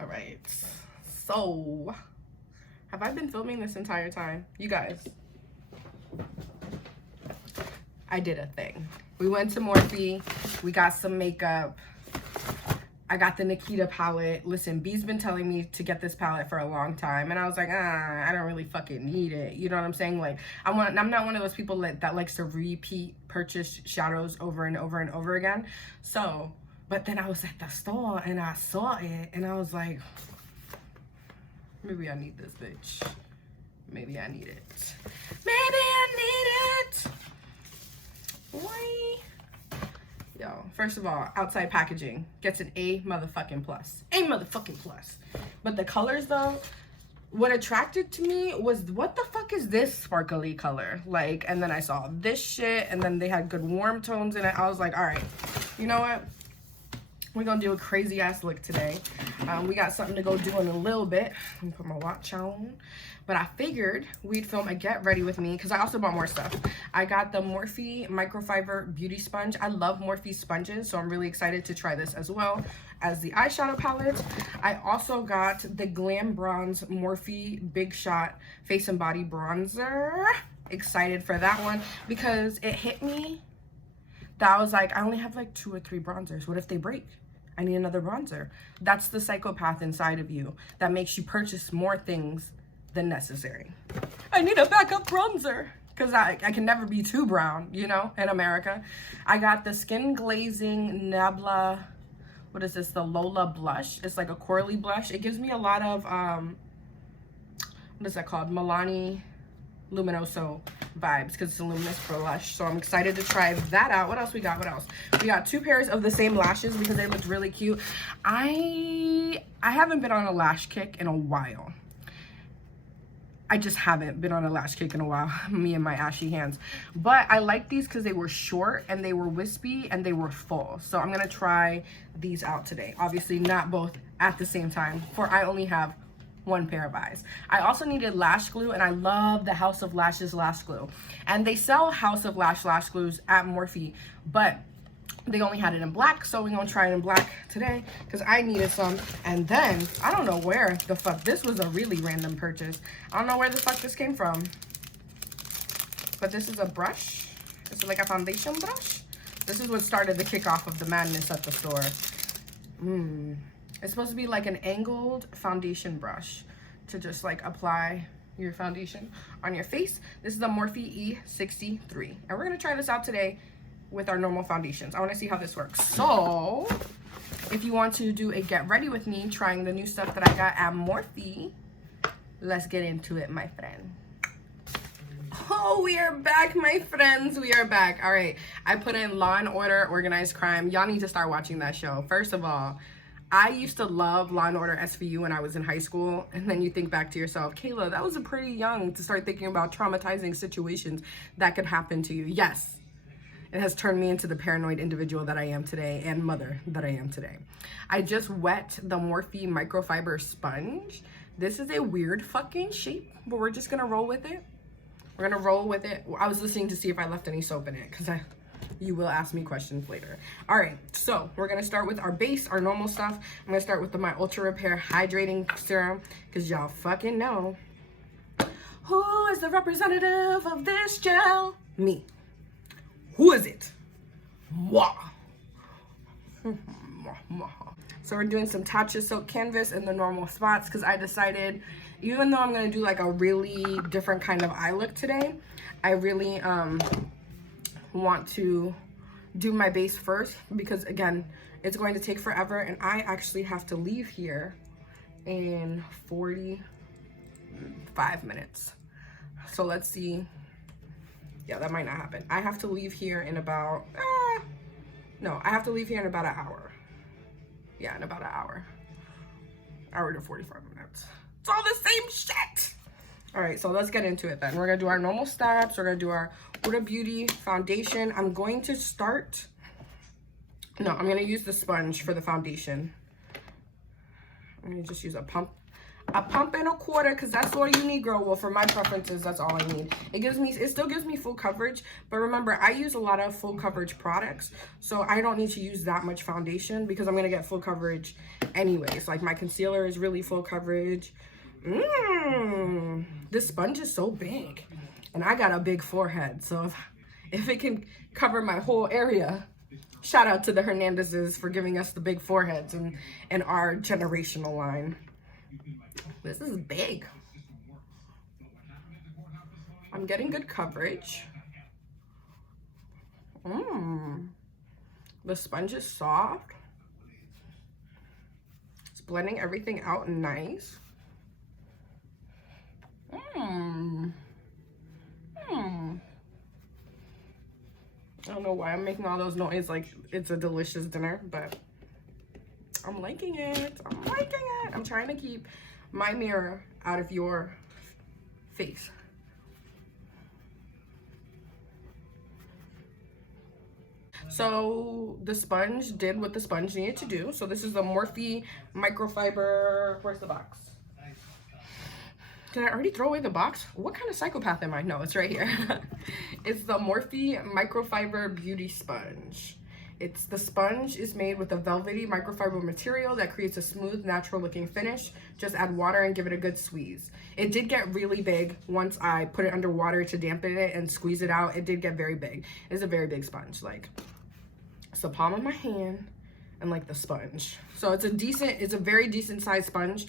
All right, so have I been filming this entire time? You guys, I did a thing. We went to Morphe, we got some makeup. I got the Nikita palette. Listen, B's been telling me to get this palette for a long time, and I was like, I don't really fucking need it. You know what I'm saying? Like, I'm not one of those people that likes to repeat purchase shadows over and over and over again. So, but then I was at the store and I saw it, and I was like, maybe I need this bitch. Maybe I need it. Maybe I need it. Why? Yo, first of all, outside packaging gets an A motherfucking plus. A motherfucking plus. But the colors though, what attracted to me was, what the fuck is this sparkly color? Like, and then I saw this shit, and then they had good warm tones in it. I was like, all right, you know what? We're gonna do a crazy ass look today. We got something to go do in a little bit. Let me put my watch on. But I figured we'd film a get ready with me because I also bought more stuff. I got the Morphe Microfiber Beauty Sponge. I love Morphe sponges, so I'm really excited to try this as well as the eyeshadow palette. I also got the Glam Bronze Morphe Big Shot Face and Body Bronzer. Excited for that one because it hit me that I was like, I only have like 2 or 3 bronzers. What if they break? I need another bronzer. That's the psychopath inside of you that makes you purchase more things than necessary. I need a backup bronzer because I can never be too brown, you know, in America. I got the Skin Glazing Nabla, what is this? The Lola Blush. It's like a corally blush. It gives me a lot of, what is that called? Milani Luminoso vibes because it's a luminous blush. So I'm excited to try that out. What else we got? What else? We got 2 pairs of the same lashes because they looked really cute. I haven't been on a lash kick in a while. I just haven't been on a lash kick in a while, me and my ashy hands. But I like these because they were short and they were wispy and they were full. So I'm gonna try these out today. Obviously not both at the same time, for I only have 1 pair of eyes. I also needed lash glue, and I love the House of Lashes lash glue. And they sell House of lash glues at Morphe, but they only had it in black, so we're gonna try it in black today because I needed some. And then I don't know where the fuck, this was a really random purchase. I don't know where the fuck this came from, but this is a brush. It's like a foundation brush. This is what started the kickoff of the madness at the store. It's supposed to be like an angled foundation brush to just like apply your foundation on your face. This is the Morphe E58, and we're gonna try this out today with our normal foundations. I want to see how this works. So if you want to do a get ready with me trying the new stuff that I got at Morphe, let's get into it, my friend. Oh, we are back, my friends. We are back. All right, I put in Law and Order Organized Crime. Y'all need to start watching that show. First of all, I used to love Law and Order SVU when I was in high school, and then you think back to yourself, Kayla, that was a pretty young to start thinking about traumatizing situations that could happen to you. Yes, it has turned me into the paranoid individual that I am today and mother that I am today. I just wet the Morphe Microfiber Sponge. This is a weird fucking shape, but we're just gonna roll with it. We're gonna roll with it. I was listening to see if I left any soap in it because you will ask me questions later. All right, so we're gonna start with our base, our normal stuff. I'm gonna start with my Ultra Repair Hydrating Serum because y'all fucking know who is the representative of this gel? Me. Who is it? Moi. So we're doing some Tatcha Silk Canvas in the normal spots because I decided, even though I'm gonna do like a really different kind of eye look today, I really want to do my base first because again, it's going to take forever and I actually have to leave here in 45 minutes. So let's see. Yeah, that might not happen. I have to leave here in about, no, I have to leave here in about an hour. Yeah, in about an hour. Hour to 45 minutes. It's all the same shit. All right, so let's get into it then. We're gonna do our normal steps. We're gonna do our Huda Beauty foundation. I'm going to start, no, I'm gonna use the sponge for the foundation. I'm gonna just use a pump. A pump and a quarter, because that's all you need, girl. Well, for my preferences, that's all I need. It still gives me full coverage, but remember, I use a lot of full coverage products, so I don't need to use that much foundation because I'm gonna get full coverage anyways. Like, my concealer is really full coverage. This sponge is so big, and I got a big forehead, so if it can cover my whole area, shout out to the Hernandezes for giving us the big foreheads and our generational line. This is big. I'm getting good coverage. The sponge is soft. It's blending everything out nice. I don't know why I'm making all those noises like it's a delicious dinner, but I'm liking it. I'm liking it. I'm trying to keep my mirror out of your face. So the sponge did what the sponge needed to do. So this is the Morphe Microfiber. Where's the box? Did I already throw away the box? What kind of psychopath am I? No, it's right here. It's the Morphe Microfiber Beauty Sponge. The sponge is made with a velvety microfiber material that creates a smooth, natural looking finish. Just add water and give it a good squeeze. It did get really big once I put it under water to dampen it and squeeze it out. It did get very big. It's a very big sponge. Like, it's the palm of my hand and like the sponge. So it's a very decent sized sponge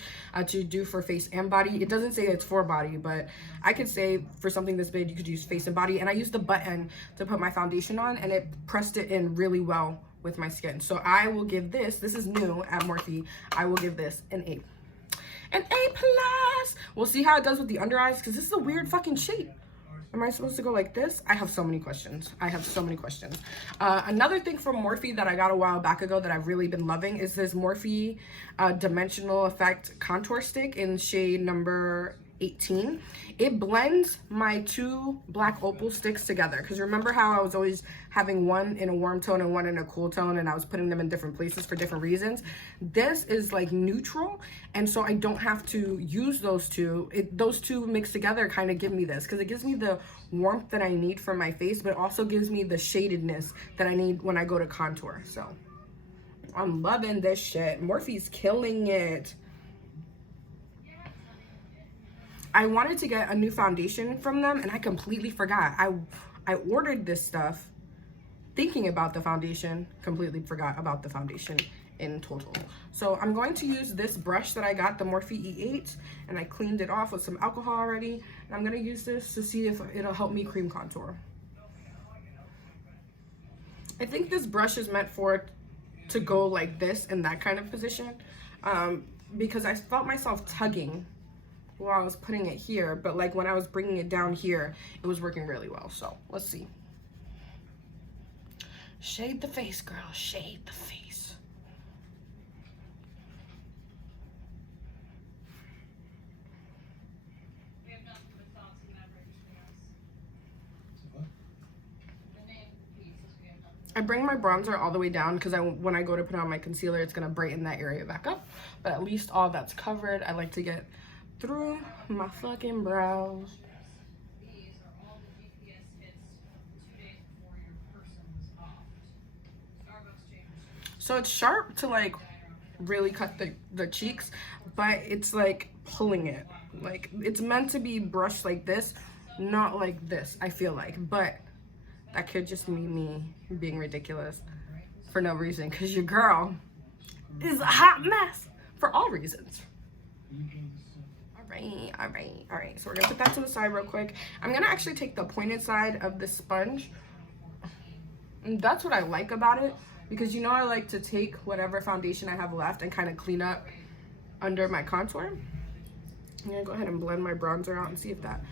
to do for face and body. It doesn't say it's for body, but I could say for something this big, you could use face and body. And I used the button to put my foundation on, and it pressed it in really well with my skin. So I will give this is new at Morphe, I will give this an A. An A+. We'll see how it does with the under eyes, because this is a weird fucking shape. Am I supposed to go like this? I have so many questions. Another thing from Morphe that I got a while back ago that I've really been loving is this Morphe Dimensional Effect Contour Stick in shade number 18. It blends my two black opal sticks together, because remember how I was always having one in a warm tone and one in a cool tone, and I was putting them in different places for different reasons. This is like neutral, and so I don't have to use those two. Those two mixed together kind of give me this, because it gives me the warmth that I need for my face, but it also gives me the shadedness that I need when I go to contour. So I'm loving this shit. Morphe's killing it. I wanted to get a new foundation from them, and I completely forgot. I ordered this stuff thinking about the foundation, completely forgot about the foundation in total. So I'm going to use this brush that I got, the Morphe E58, and I cleaned it off with some alcohol already. And I'm gonna use this to see if it'll help me cream contour. I think this brush is meant to go like this in that kind of position, because I felt myself tugging while I was putting it here, but like when I was bringing it down here, it was working really well. So let's see. Shade the face, girl, shade the face. I bring my bronzer all the way down because when I go to put on my concealer, it's gonna brighten that area back up, but at least all that's covered. I like to get through my fucking brows. These are all the GPS hits 2 days before your person was off. Starbucks chambers. So it's sharp to like really cut the cheeks, but it's like pulling it. Like it's meant to be brushed like this, not like this, I feel like. But that could just be me being ridiculous for no reason, because your girl is a hot mess for all reasons. All right. So we're gonna put that to the side real quick. I'm gonna actually take the pointed side of the sponge. And that's what I like about it, because you know I like to take whatever foundation I have left and kind of clean up under my contour. I'm gonna go ahead and blend my bronzer out and see if that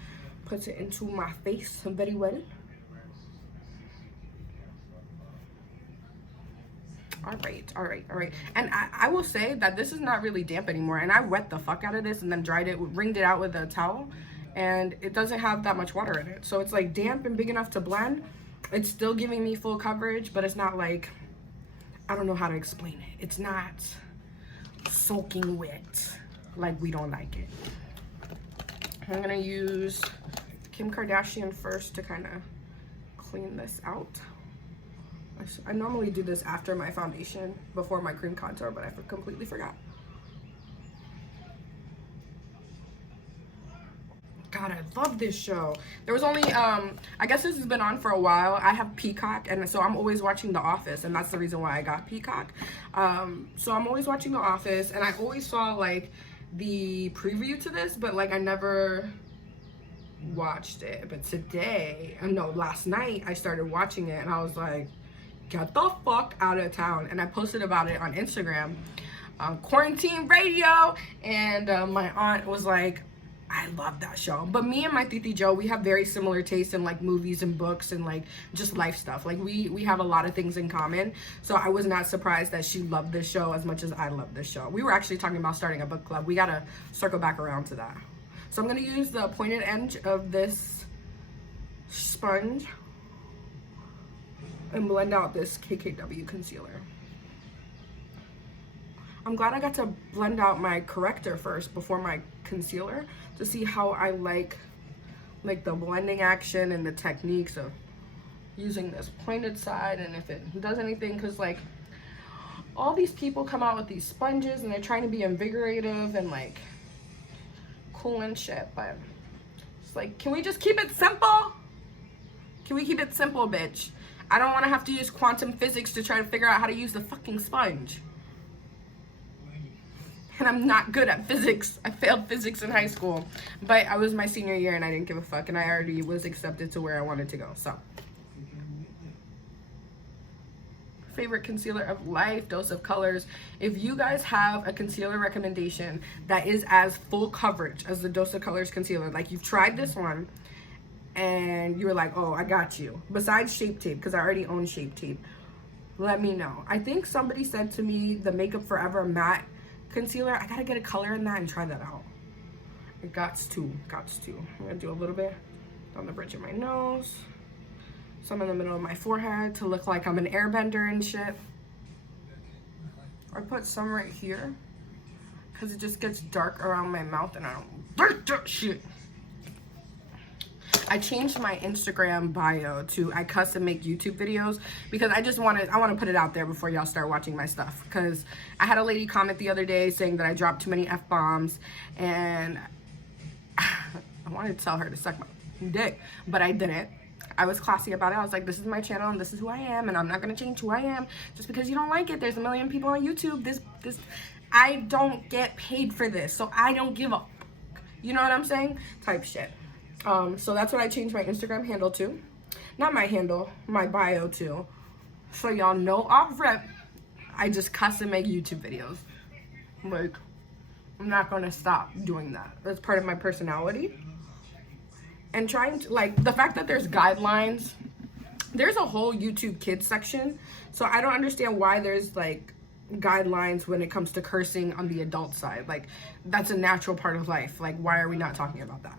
puts it into my face very well. All right. And I will say that this is not really damp anymore, and I wet the fuck out of this and then dried it, wringed it out with a towel, and it doesn't have that much water in it. So it's like damp and big enough to blend. It's still giving me full coverage, but it's not like, I don't know how to explain it. It's not soaking wet. like we don't like it. I'm gonna use Kim Kardashian first to kind of clean this out. I normally do this after my foundation, before my cream contour, but I completely forgot. God, I love this show. There was only, I guess this has been on for a while. I have Peacock, and so I'm always watching The Office, and that's the reason why I got Peacock. So I'm always watching The Office, and I always saw, like, the preview to this, but, like, I never watched it. But today, no, last night, I started watching it, and I was like, get the fuck out of town. And I posted about it on Instagram, Quarantine Radio, and my aunt was like, I love that show. But me and my Titi Joe, we have very similar tastes in like movies and books and like just life stuff. Like we have a lot of things in common. So I was not surprised that she loved this show as much as I love this show. We were actually talking about starting a book club. We gotta circle back around to that. So I'm gonna use the pointed edge of this sponge and blend out this KKW concealer. I'm glad I got to blend out my corrector first before my concealer to see how I like the blending action and the techniques of using this pointed side, and if it does anything, because like all these people come out with these sponges and they're trying to be invigorative and like cool and shit, but it's like, can we just keep it simple? Can we keep it simple, bitch? I don't want to have to use quantum physics to try to figure out how to use the fucking sponge. And I'm not good at physics. I failed physics in high school, but I was my senior year and I didn't give a fuck, and I already was accepted to where I wanted to go. So favorite concealer of life, Dose of Colors. If you guys have a concealer recommendation that is as full coverage as the Dose of Colors concealer, like you've tried this one and you were like, oh, I got you, besides Shape Tape, because I already own Shape Tape, let me know. I think somebody said to me the Makeup Forever matte concealer, I gotta get a color in that and try that out. It gots to. I'm gonna do a little bit on the bridge of my nose, some in the middle of my forehead to look like I'm an airbender and shit. I put some right here because it just gets dark around my mouth and I don't like that shit. I changed my Instagram bio to I custom make YouTube videos because I want to put it out there before y'all start watching my stuff, because I had a lady comment the other day saying that I dropped too many F-bombs, and I wanted to tell her to suck my dick, but I didn't. I was classy about it. I was like, this is my channel and this is who I am, and I'm not going to change who I am just because you don't like it. There's a million people on YouTube. I don't get paid for this, so I don't give a fuck. You know what I'm saying? Type shit. So that's what I changed my Instagram handle to. Not my handle, my bio to. So y'all know off rep, I just custom make YouTube videos. Like, I'm not gonna stop doing that. That's part of my personality. And trying to, like, the fact that there's guidelines, there's a whole YouTube kids section. So I don't understand why there's like guidelines when it comes to cursing on the adult side. Like, that's a natural part of life. Like, why are we not talking about that?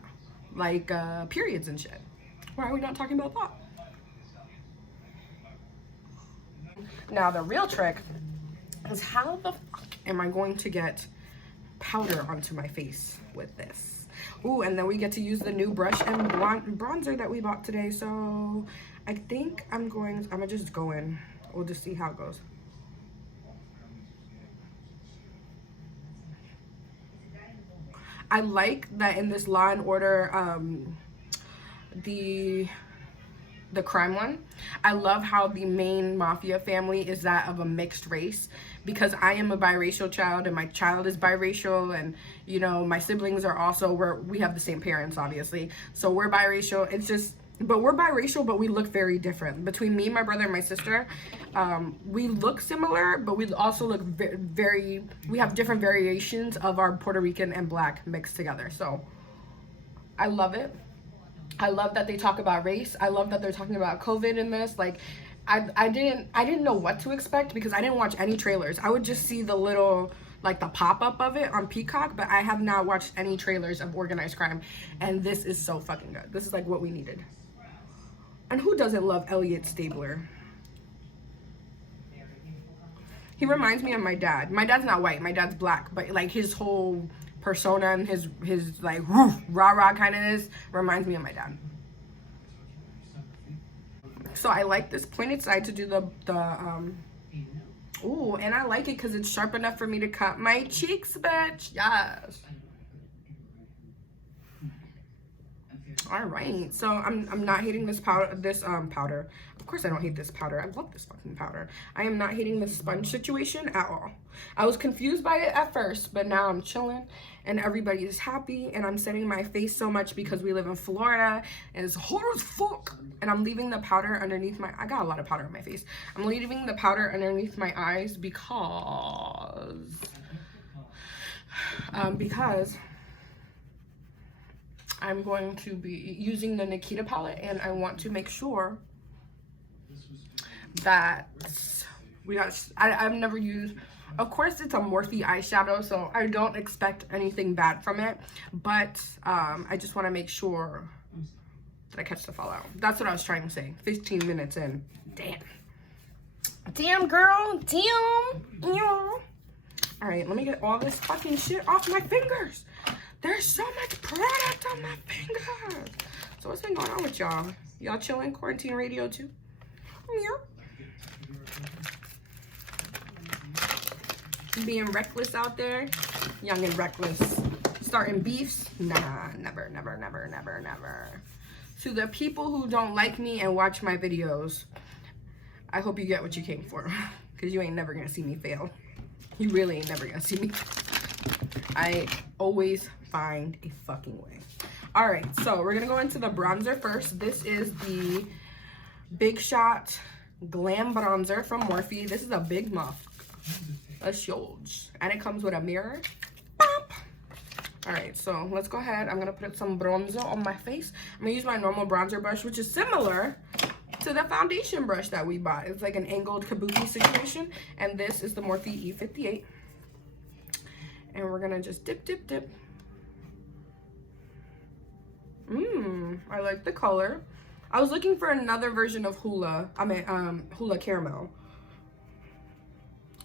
Like periods and shit. Why are we not talking about that? Now the real trick is, how the fuck am I going to get powder onto my face with this? Ooh, and then we get to use the new brush and bronzer that we bought today. So I think I'm gonna just go in. We'll just see how it goes. I like that in this Law and Order, the crime one, I love how the main mafia family is that of a mixed race, because I am a biracial child and my child is biracial, and you know, my siblings are also, we have the same parents obviously, so we're biracial. It's just, but we're biracial, but we look very different. Between me, my brother, and my sister, we look similar, but we also look we have different variations of our Puerto Rican and Black mixed together. So I love it. I love that they talk about race. I love that they're talking about COVID in this. Like, I didn't know what to expect because I didn't watch any trailers. I would just see the little, like the pop-up of it on Peacock, but I have not watched any trailers of organized crime, and this is so fucking good. This is like what we needed. And who doesn't love Elliot Stabler? He reminds me of my dad. My dad's not white, my dad's black, but like his whole persona and his like rah-rah kindness reminds me of my dad. So I like this pointed side to do the ooh, and I like it because it's sharp enough for me to cut my cheeks, bitch. Yes. All right, so I'm not hating this powder. Powder. Of course, I don't hate this powder. I love this fucking powder. I am not hating the sponge situation at all. I was confused by it at first, but now I'm chilling, and everybody is happy. And I'm setting my face so much because we live in Florida, and it's hot as fuck. And I'm leaving the powder underneath my. I got a lot of powder on my face. I'm leaving the powder underneath my eyes because I'm going to be using the Nikita palette, and I want to make sure that I've never used, of course it's a Morphe eyeshadow, so I don't expect anything bad from it, but I just want to make sure that I catch the fallout. That's what I was trying to say. 15 minutes in. Damn girl, damn. All right, let me get all this fucking shit off my fingers. There's so much product on my fingers. So what's been going on with y'all? Y'all chilling? Quarantine radio too? Being reckless out there? Young and reckless. Starting beefs? Nah, never, never, never, never, never. To the people who don't like me and watch my videos, I hope you get what you came for. Because you ain't never gonna see me fail. You really ain't never gonna see me. I always find a fucking way. All right, so we're gonna go into the bronzer first. This is the Big Shot Glam bronzer from Morphe. This is a big muff. That's huge. And it comes with a mirror. Bop. All right, so let's go ahead. I'm gonna put some bronzer on my face. I'm gonna use my normal bronzer brush, which is similar to the foundation brush that we bought. It's like an angled kabuki situation. And this is the Morphe E58. And we're gonna just dip, dip, dip. I like the color. I was looking for another version of Hula Caramel.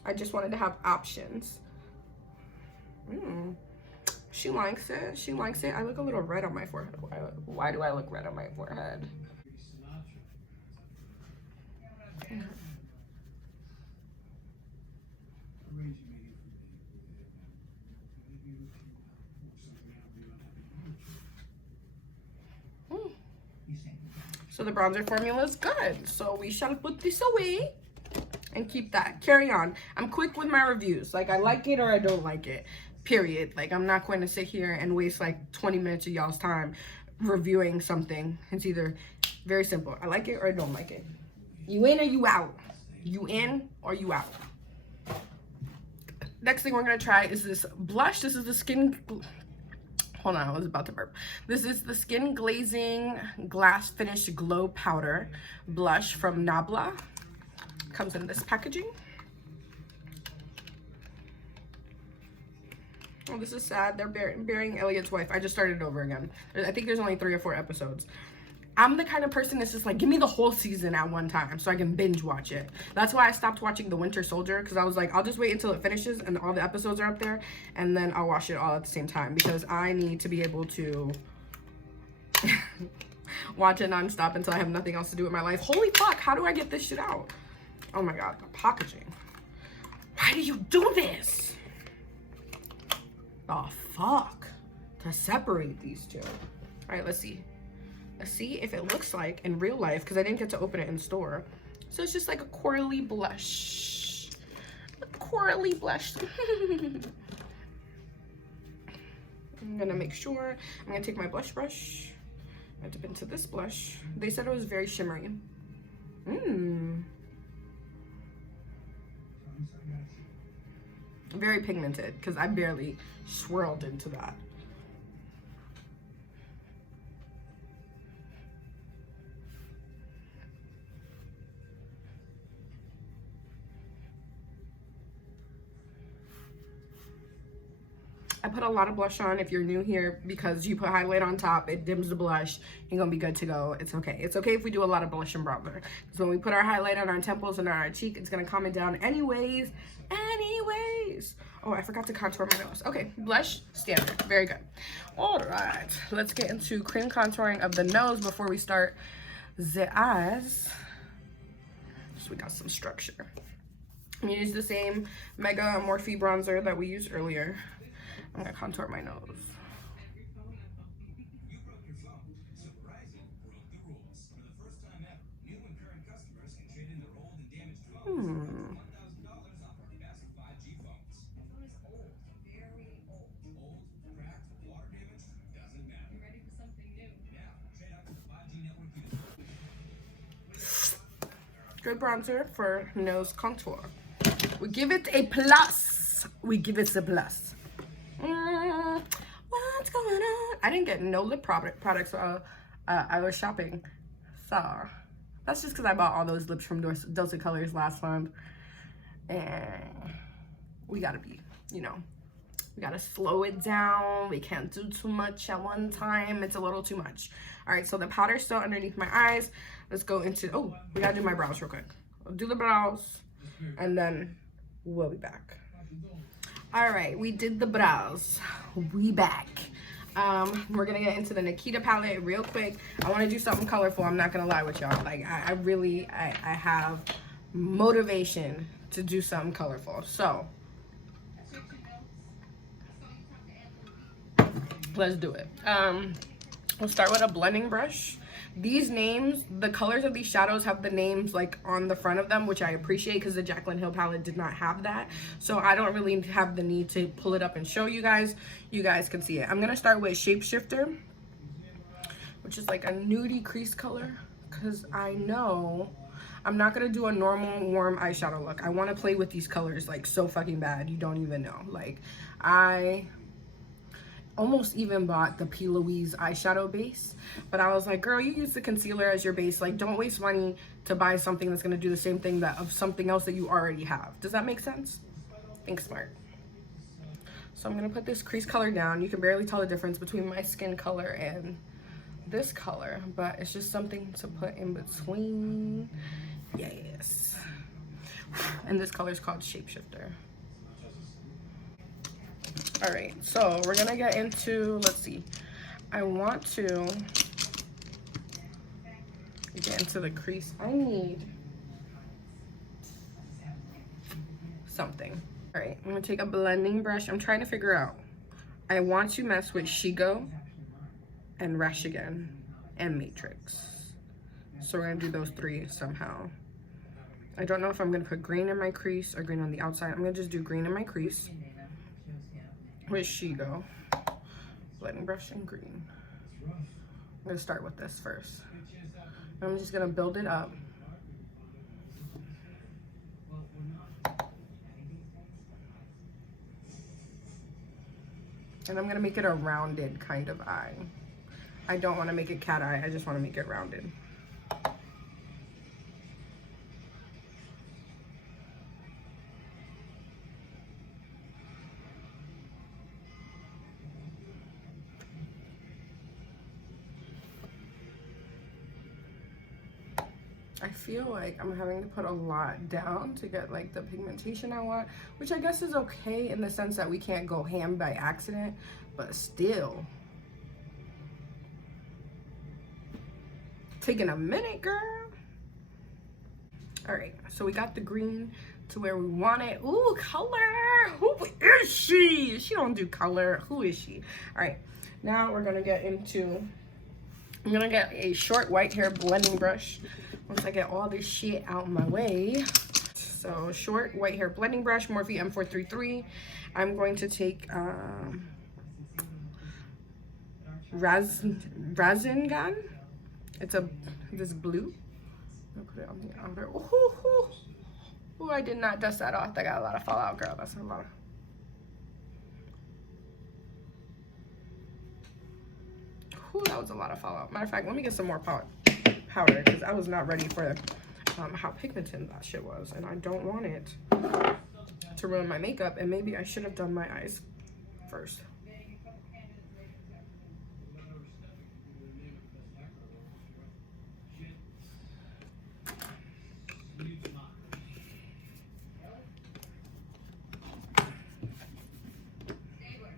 I just wanted to have options. She likes it. She likes it. I look a little red on my forehead. Why do I look red on my forehead? So the bronzer formula is good. So we shall put this away and keep that. Carry on. I'm quick with my reviews. Like, I like it or I don't like it. Period. Like, I'm not going to sit here and waste like 20 minutes of y'all's time reviewing something. It's either very simple. I like it or I don't like it. You in or you out? You in or you out? Next thing we're going to try is this blush. This is the Skin... Hold on, I was about to burp. This is the Skin Glazing Glass Finish Glow Powder Blush from Nabla. Comes in this packaging. Oh, this is sad. They're burying Elliot's wife. I just started over again. I think there's only 3 or 4 episodes. I'm the kind of person that's just like, give me the whole season at one time so I can binge watch it. That's why I stopped watching The Winter Soldier, because I was like, I'll just wait until it finishes and all the episodes are up there, and then I'll watch it all at the same time, because I need to be able to watch it nonstop until I have nothing else to do with my life. Holy fuck, how do I get this shit out? Oh my god, the packaging. Why do you do this? Oh fuck. To separate these two. All right, let's see. Let's see if it looks like in real life, because I didn't get to open it in store. So it's just like a corally blush. A corally blush. I'm gonna make sure. I'm gonna take my blush brush. I dip into this blush. They said it was very shimmery. Very pigmented, because I barely swirled into that. I put a lot of blush on. If you're new here, because you put highlight on top, it dims the blush. You're gonna be good to go. It's okay. It's okay if we do a lot of blush and bronzer. So when we put our highlight on our temples and on our cheek, it's gonna calm it down anyways. Oh, I forgot to contour my nose. Okay, blush, standard. Very good. All right, let's get into cream contouring of the nose before we start the eyes. So we got some structure. I'm gonna use the same Mega Morphe bronzer that we used earlier. I'm gonna contour my nose. Good bronzer for nose contour. We give it a plus. We give it a plus. What's going on? I didn't get no lip products while I was shopping. So that's just because I bought all those lips from Dulce Colors last month. And we gotta be, you know, we gotta slow it down. We can't do too much at one time. It's a little too much. All right, so the powder's still underneath my eyes. Let's go into, oh, we gotta do my brows real quick. I'll do the brows and then we'll be back. All right, we did the brows. We back. We're gonna get into the Nikita palette real quick. I wanna do something colorful. I'm not gonna lie with y'all. Like I really have motivation to do something colorful. So let's do it. We'll start with a blending brush. These names, the colors of these shadows have the names like on the front of them, which I appreciate because the Jaclyn Hill palette did not have that. So I don't really have the need to pull it up and show you guys. You guys can see it. I'm gonna start with Shapeshifter, which is like a nudie crease color, because I know I'm not gonna do a normal warm eyeshadow look. I wanna play with these colors like so fucking bad, you don't even know. Like I almost even bought the P. Louise eyeshadow base, but I was like, girl, you use the concealer as your base. Like, don't waste money to buy something that's gonna do the same thing of something else that you already have. Does that make sense? Think smart. So I'm gonna put this crease color down. You can barely tell the difference between my skin color and this color, but it's just something to put in between. Yes. And this color is called Shapeshifter. All right, so we're gonna get into, let's see, I want to get into the crease. I need something. All right, I'm gonna take a blending brush. I'm trying to figure out, I want to mess with Shigo and Rush Again and Matrix. So we're gonna do those three somehow. I don't know if I'm gonna put green in my crease or green on the outside. I'm gonna just do green in my crease. Where'd she go? Blending brush and green. I'm gonna start with this first. I'm just gonna build it up. And I'm gonna make it a rounded kind of eye. I don't wanna make it cat eye, I just wanna make it rounded. I feel like I'm having to put a lot down to get like the pigmentation I want, which I guess is okay in the sense that we can't go ham by accident, but still. Taking a minute, girl. All right, so we got the green to where we want it. Ooh, color. Who is she? She don't do color. Who is she? All right, now we're gonna get into, I'm gonna get a short white hair blending brush once I get all this shit out of my way. So short white hair blending brush, Morphe M433. I'm going to take Rasengan. It's this blue. I'll put it on the outer. Ooh, I did not dust that off. I got a lot of fallout, girl. That's a lot of. Ooh, that was a lot of fallout. Matter of fact, let me get some more powder because I was not ready for how pigmented that shit was, and I don't want it to ruin my makeup. And maybe I should have done my eyes first.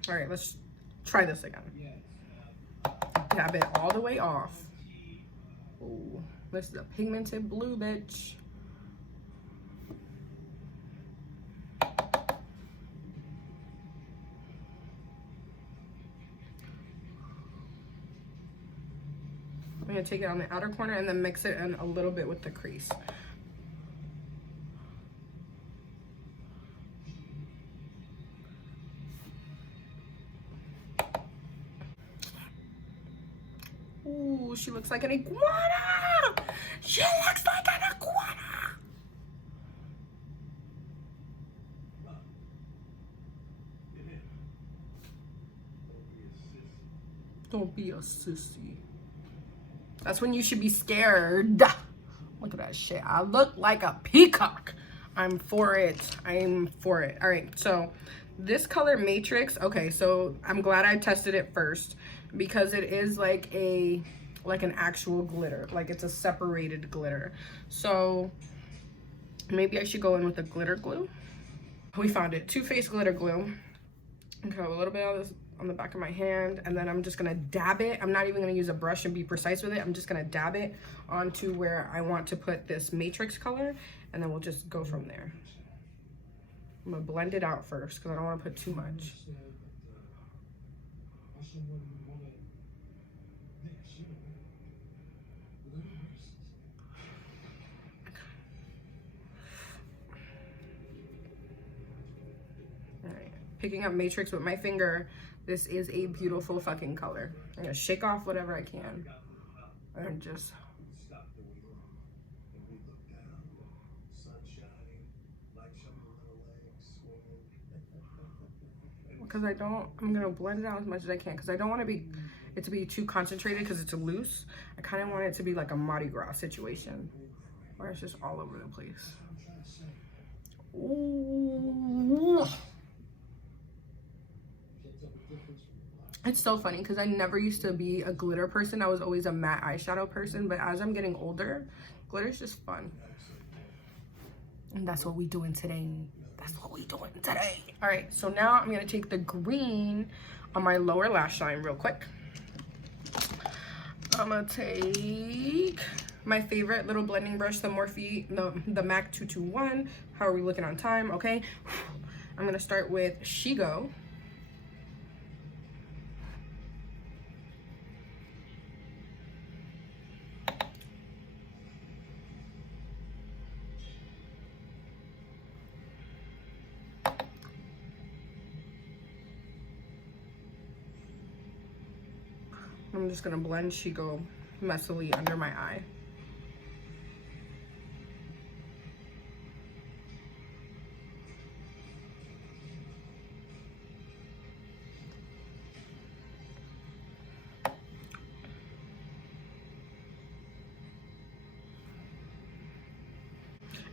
All right, let's try this again. Dab it all the way off. Ooh, this is a pigmented blue, bitch. I'm gonna take it on the outer corner and then mix it in a little bit with the crease. Ooh, she looks like an iguana! She looks like an iguana! Don't be a sissy. That's when you should be scared. Look at that shit. I look like a peacock. I'm for it. I'm for it. All right, so this color Matrix, okay, so I'm glad I tested it first because it is like an actual glitter. Like it's a separated glitter. So maybe I should go in with a glitter glue. We found it, Too Faced glitter glue. Okay, a little bit of this on the back of my hand, and then I'm just gonna dab it. I'm not even gonna use a brush and be precise with it. I'm just gonna dab it onto where I want to put this Matrix color, and then we'll just go from there. I'm gonna blend it out first because I don't want to put too much. All right, picking up Matrix with my finger. This is a beautiful fucking color. I'm gonna shake off whatever I can and just. Because I'm gonna blend it out as much as I can because I don't want it to be too concentrated because it's loose. I kind of want it to be like a Mardi Gras situation where it's just all over the place. Ooh. It's so funny because I never used to be a glitter person. I was always a matte eyeshadow person, but as I'm getting older, glitter's just fun. And that's what we doing today. That's what we doing today. All right, so now I'm gonna take the green on my lower lash line real quick. I'm gonna take my favorite little blending brush, the Morphe, the MAC 221. How are we looking on time? Okay. I'm gonna start with Shigo. I'm just gonna blend Shigo messily under my eye.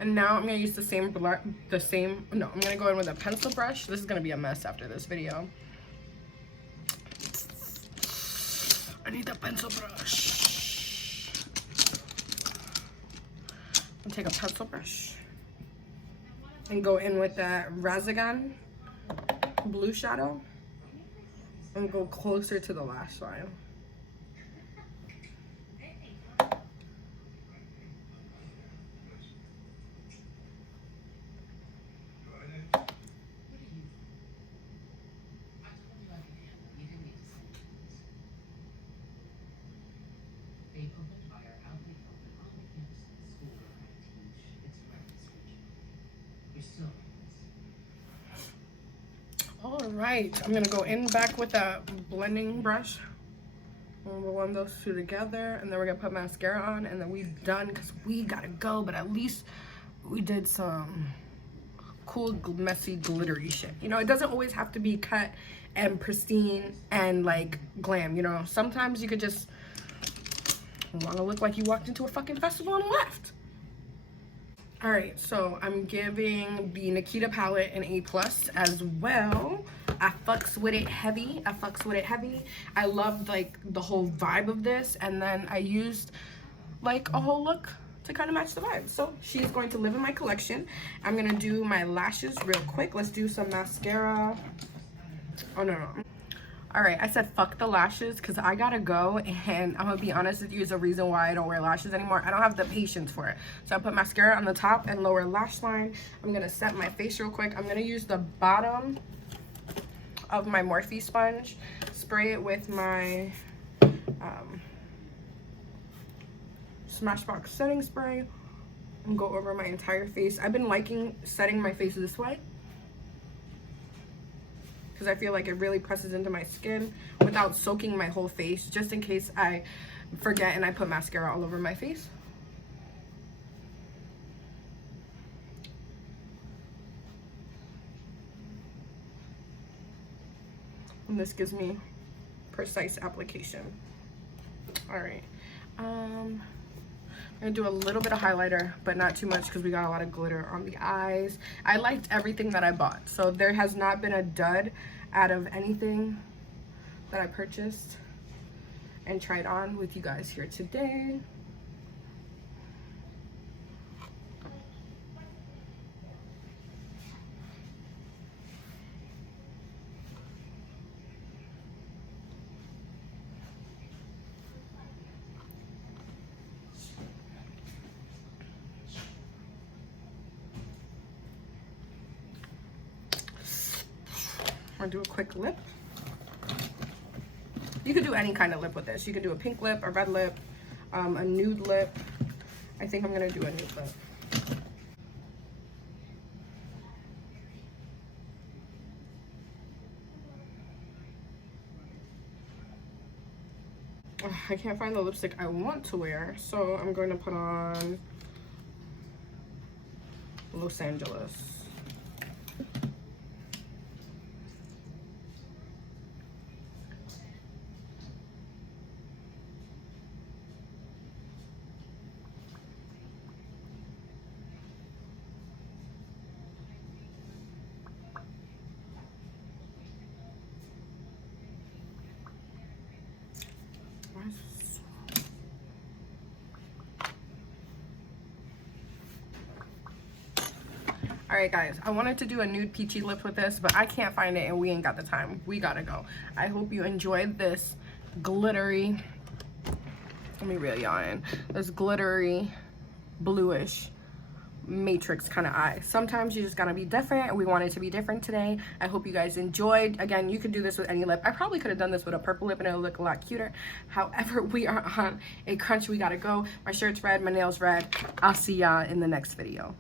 And now I'm gonna use I'm gonna go in with a pencil brush. This is gonna be a mess after this video. I need the pencil brush. I'll take a pencil brush and go in with that Razagan blue shadow and go closer to the lash line. All right, I'm gonna go in back with that blending brush. We'll blend those two together, and then we're gonna put mascara on, and then we're done because we gotta go. But at least we did some cool, messy, glittery shit. You know, it doesn't always have to be cut and pristine and like glam. You know, sometimes you could just want to look like you walked into a fucking festival and left. All right, so I'm giving the Nikita Palette an A+ as well. I fucks with it heavy. I loved like the whole vibe of this, and then I used like a whole look to kind of match the vibe. So she's going to live in my collection. I'm gonna do my lashes real quick. Let's do some mascara. Oh, no, no. All right, I said fuck the lashes because I gotta go, and I'm gonna be honest with you, is a reason why I don't wear lashes anymore. I don't have the patience for it. So I put mascara on the top and lower lash line. I'm gonna set my face real quick. I'm gonna use the bottom of my Morphe sponge, spray it with my Smashbox setting spray, and go over my entire face. I've been liking setting my face this way because I feel like it really presses into my skin without soaking my whole face, just in case I forget and I put mascara all over my face. And this gives me precise application. All right, I'm gonna do a little bit of highlighter, but not too much because we got a lot of glitter on the eyes. I liked everything that I bought, so there has not been a dud out of anything that I purchased and tried on with you guys here today. I'm gonna do a quick lip. You could do any kind of lip with this. You could do a pink lip, a red lip, a nude lip. I think I'm gonna do a nude lip. I can't find the lipstick I want to wear, so I'm going to put on Los Angeles. All right, guys, I wanted to do a nude peachy lip with this, but I can't find it and we ain't got the time. We gotta go. I hope you enjoyed this glittery, let me reel y'all in, this glittery, bluish, matrix kind of eye. Sometimes you just gotta be different, and we wanted to be different today. I hope you guys enjoyed. Again, you could do this with any lip. I probably could have done this with a purple lip and it'll look a lot cuter. However, we are on a crunch. We gotta go. My shirt's red, my nails red. I'll see y'all in the next video.